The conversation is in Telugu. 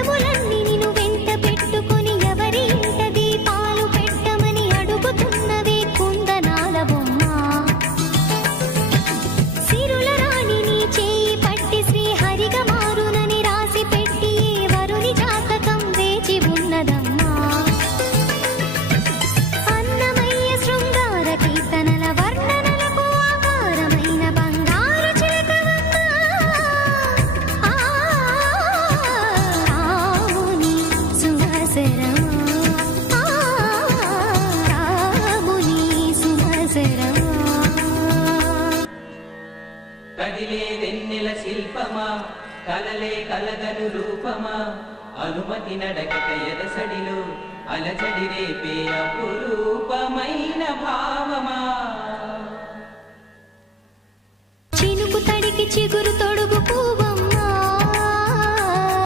వనములన్నీ నిన్ను వెంట పెట్టుకొని ఎవరి ఇంట దీపాలు పెట్టమని అడుగుతున్నవే కుందనాల బొమ్మ. సిరుల రాణి నీ చేయి పట్టి శ్రీహరిగా మారునని రాసి పెట్టి ఏ వరుని జాతకం వేచి ఉన్నదమ్మా. అన్నమయ్య శృంగార కీర్తనల వర్ణనలకు ఆకారమైన బంగారు చిలకవమ్మ. రాముని సుమసరమా, రాముని సుమసరమా. కదిలే వెన్నెల శిల్పమా, కలలే కలగను రూపమా, అనుమతి నడకట ఎదసడిలో అలజడి రేపే అపురూపమైన భావమా. చినుకు తడికి చిగురు తొడు